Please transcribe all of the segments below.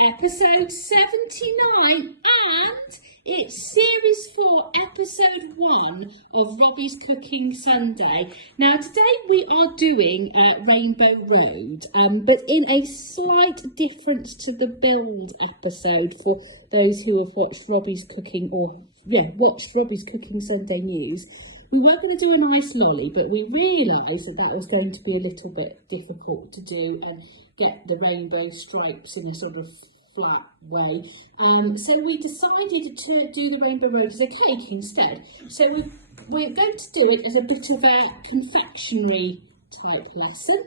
episode 79, and it's series 4, episode 1 of Robbies Cooking Sunday. Now today we are doing Rainbow Road, but in a slight difference to the build episode for those who have watched Robbies Cooking watched Robbies Cooking Sunday News. We were going to do an ice lolly, but we realised that was going to be a little bit difficult to do and get the rainbow stripes in a sort of flat way. So we decided to do the Rainbow Road as a cake instead. So we're going to do it as a bit of a confectionery type lesson.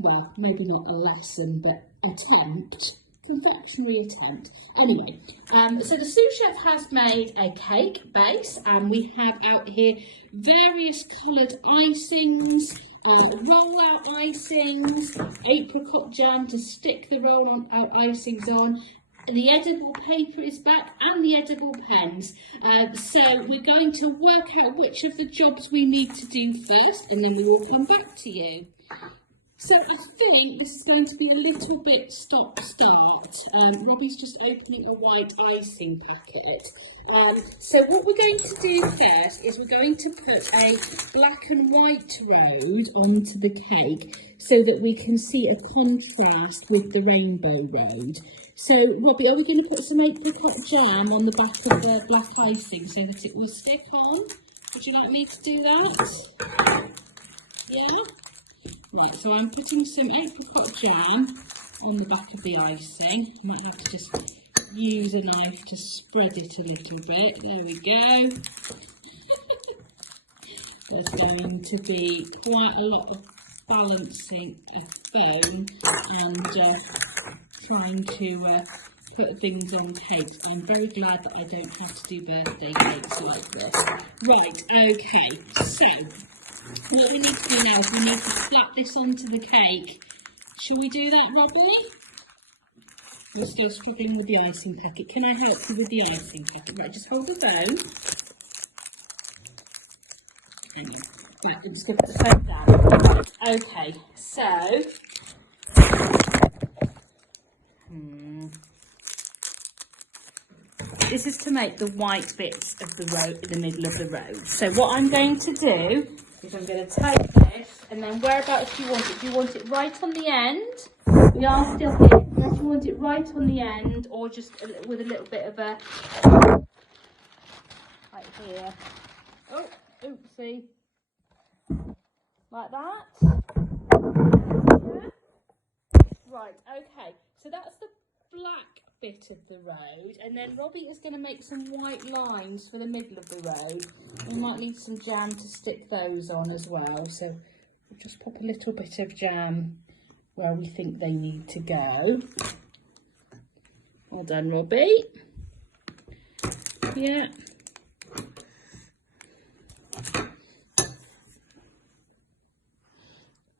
Well, maybe not a lesson, but attempt. Confectionery attempt. Anyway, so the sous chef has made a cake base, and we have out here various coloured icings, roll-out icings, apricot jam to stick the roll-out icings on. The edible paper is back and the edible pens. So we're going to work out which of the jobs we need to do first, and then we will come back to you. So I think this is going to be a little bit stop-start. Robbie's just opening a white icing packet. So what we're going to do first is we're going to put a black and white road onto the cake so that we can see a contrast with the rainbow road. So Robbie, are we going to put some apricot jam on the back of the black icing so that it will stick on? Would you like me to do that? Yeah? Right, so I'm putting some apricot jam on the back of the icing. I might have to just use a knife to spread it a little bit. There we go. There's going to be quite a lot of balancing of foam and trying to put things on cakes. I'm very glad that I don't have to do birthday cakes like this. Right, okay, so what we need to do now is we need to slap this onto the cake. Shall we do that, Robbie? We're still struggling with the icing packet. Can I help you with the icing packet? Right, just hold the phone. Hang on. Right, I'm just going to put the phone down. Right, okay, so this is to make the white bits of the road in the middle of the road. So what I'm going to do is I'm going to take this, and then whereabouts do you want it? Do you want it right on the end? We are still here. Do you want it right on the end, or just with a little bit of a right here? Oh, oopsie. Like that. Yeah. Right. Okay. So that's the black bit of the road, and then Robbie is going to make some white lines for the middle of the road. We might need some jam to stick those on as well, so we'll just pop a little bit of jam where we think they need to go. Well done, Robbie. Yeah.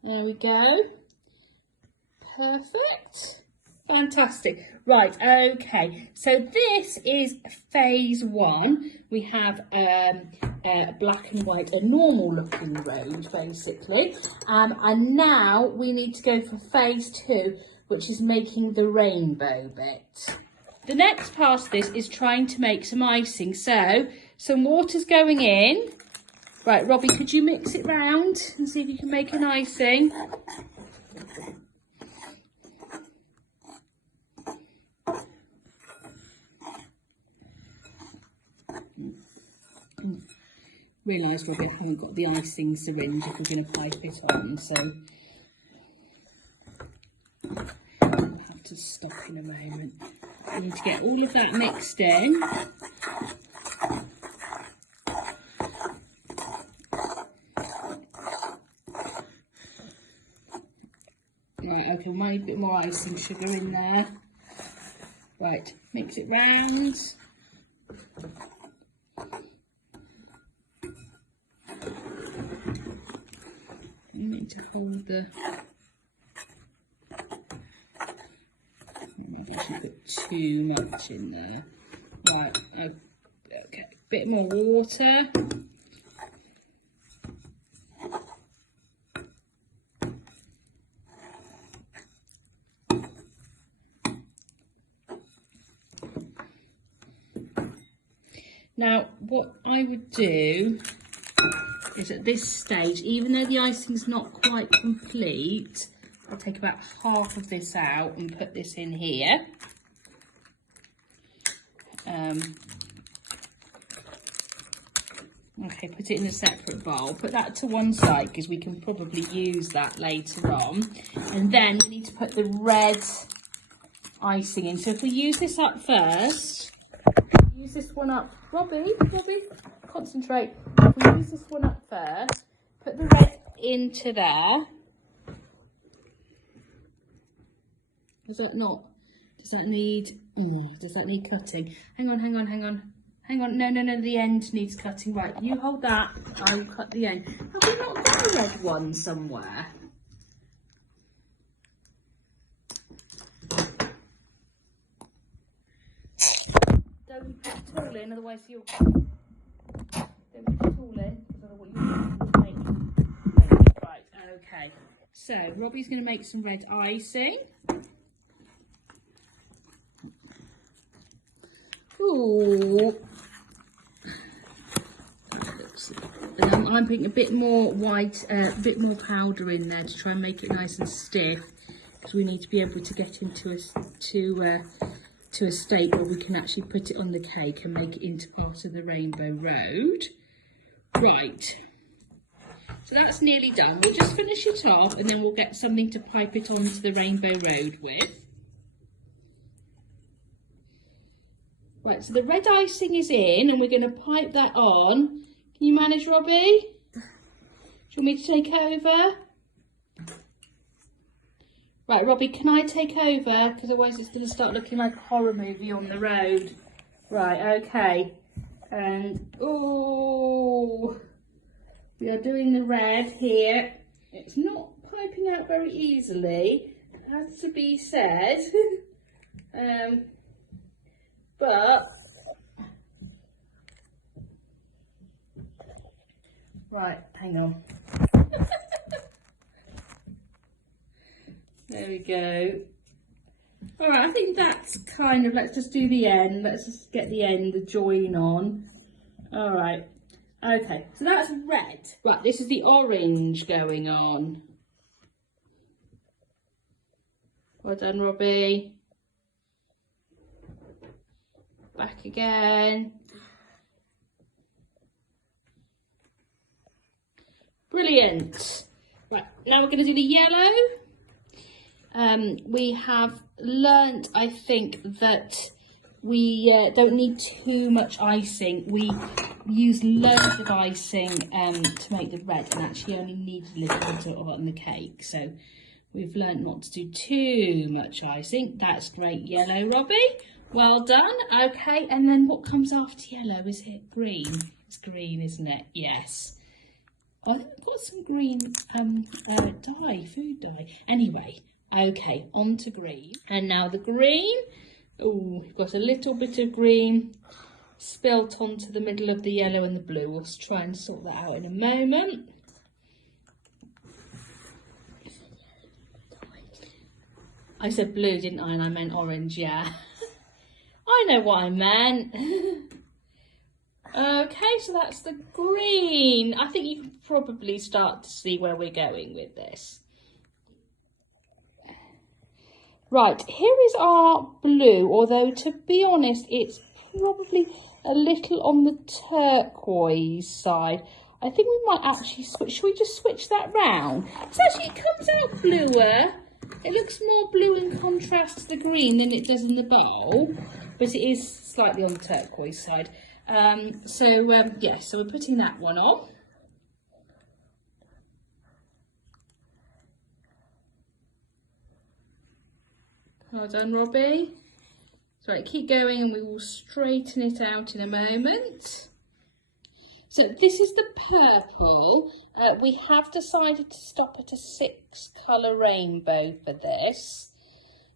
There we go. Perfect. Fantastic. Right, okay, so this is phase 1. We have a black and white, a normal looking road basically, and now we need to go for phase 2, which is making the rainbow bit. The next part of this is trying to make some icing, so some water's going in. Right, Robbie, could you mix it round and see if you can make an icing? Realise, Robbie, I haven't got the icing syringe if we're going to pipe it on, so I'll have to stop in a moment. I need to get all of that mixed in. Right, okay, might need a bit more icing sugar in there. Right, mix it round. You need to hold the... I've actually put too much in there. Right, okay, bit more water. Now, what I would do is at this stage, even though the icing's not quite complete, I'll take about half of this out and put this in here. Okay, put it in a separate bowl. Put that to one side because we can probably use that later on. And then we need to put the red icing in. So if we use this up first, use this one up. Robbie, concentrate. If we use this one up first, put the red into there. Does that need cutting? Hang on. No, the end needs cutting. Right, you hold that, I'll cut the end. Have we not got a red one somewhere? Don't put it all in, otherwise you'll... Don't put it all in, because I don't know what you're going to make. Right, okay. So, Robbie's going to make some red icing. Ooh. I'm putting a bit more white, a bit more powder in there to try and make it nice and stiff, because we need to be able to get into a state where we can actually put it on the cake and make it into part of the rainbow road. Right, so that's nearly done. We'll just finish it off and then we'll get something to pipe it onto the rainbow road with. Right, so the red icing is in and we're going to pipe that on. Can you manage, Robbie? Do you want me to take over? Right, Robbie, can I take over? Because otherwise it's going to start looking like a horror movie on the road. Right, okay. And, oh, we are doing the red here. It's not piping out very easily, it has to be said. But, right, hang on. There we go. All right, I think that's kind of, let's just do the end. Let's just get the end, the join on. All right, okay, so that's red. Right, this is the orange going on. Well done, Robbie. Back again. Brilliant. Right, now we're going to do the yellow. We have learnt, I think, that we don't need too much icing. We use loads of icing to make the red and actually only need a little bit of it on the cake. So we've learnt not to do too much icing. That's great, yellow, Robbie. Well done. Okay, and then what comes after yellow? Is it green? It's green, isn't it? Yes. Oh, I think I've got some green dye, food dye. Anyway, okay, on to green. And now the green. Oh, we've got a little bit of green spilt onto the middle of the yellow and the blue. We'll try and sort that out in a moment. I said blue, didn't I? And I meant orange, yeah. I know what I meant. Okay, so that's the green. I think you can probably start to see where we're going with this. Right, here is our blue, although to be honest, it's probably a little on the turquoise side. I think we might actually switch. Should we just switch that round? It actually comes out bluer. It looks more blue in contrast to the green than it does in the bowl, but it is slightly on the turquoise side. Yeah, so we're putting that one on. Well done, Robbie. Sorry, keep going and we will straighten it out in a moment. So this is the purple. We have decided to stop at a 6-colour rainbow for this,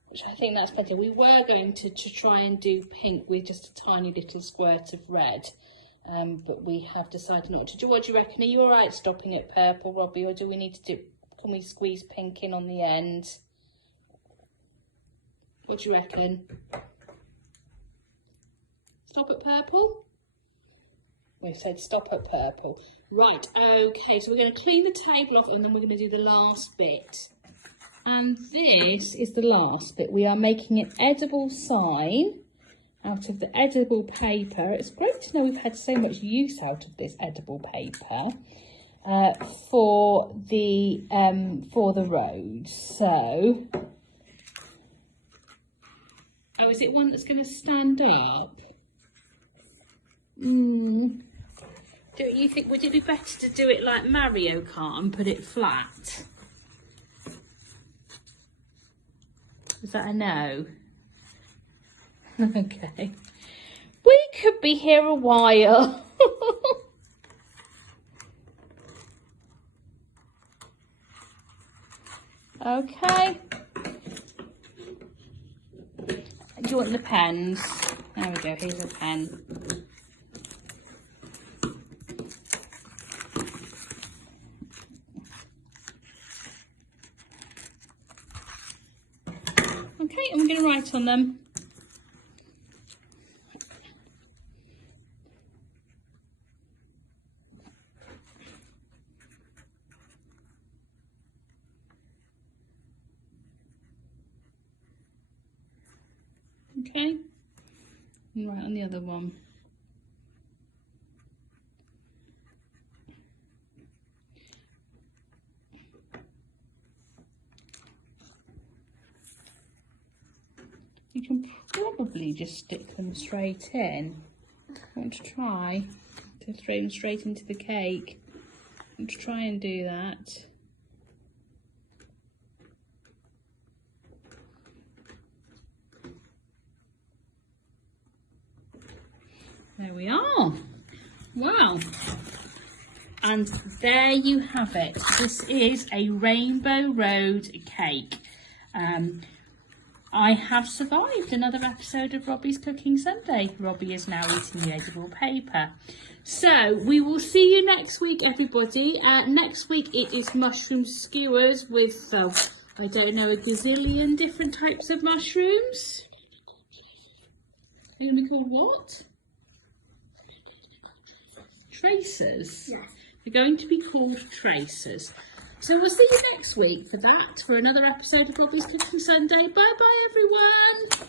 which I think that's better. We were going to try and do pink with just a tiny little squirt of red, but we have decided not to do. What do you reckon? Are you all right stopping at purple, Robbie, or do we need to do, can we squeeze pink in on the end? What do you reckon? Stop at purple? We said stop at purple. Right, okay, so we're going to clean the table off and then we're going to do the last bit. And this is the last bit. We are making an edible sign out of the edible paper. It's great to know we've had so much use out of this edible paper for the road. So, oh, is it one that's going to stand up? Do you think, would it be better to do it like Mario Kart and put it flat? Is that a no? Okay. We could be here a while. Okay. Do you want the pens? There we go, here's a pen. Okay, and we're going to write on them. Okay, and write on the other one. You can probably just stick them straight in. I want to try to throw them straight into the cake. I want to try and do that. There we are. Wow. And there you have it. This is a Rainbow Road cake. I have survived another episode of Robbie's Cooking Sunday. Robbie is now eating the edible paper. So we will see you next week, everybody. Next week it is mushroom skewers with, I don't know, a gazillion different types of mushrooms. They're going to be called what? Tracers. Yes. They're going to be called tracers. So we'll see you next week for that, for another episode of Robbie's Cooking Sunday. Bye bye everyone.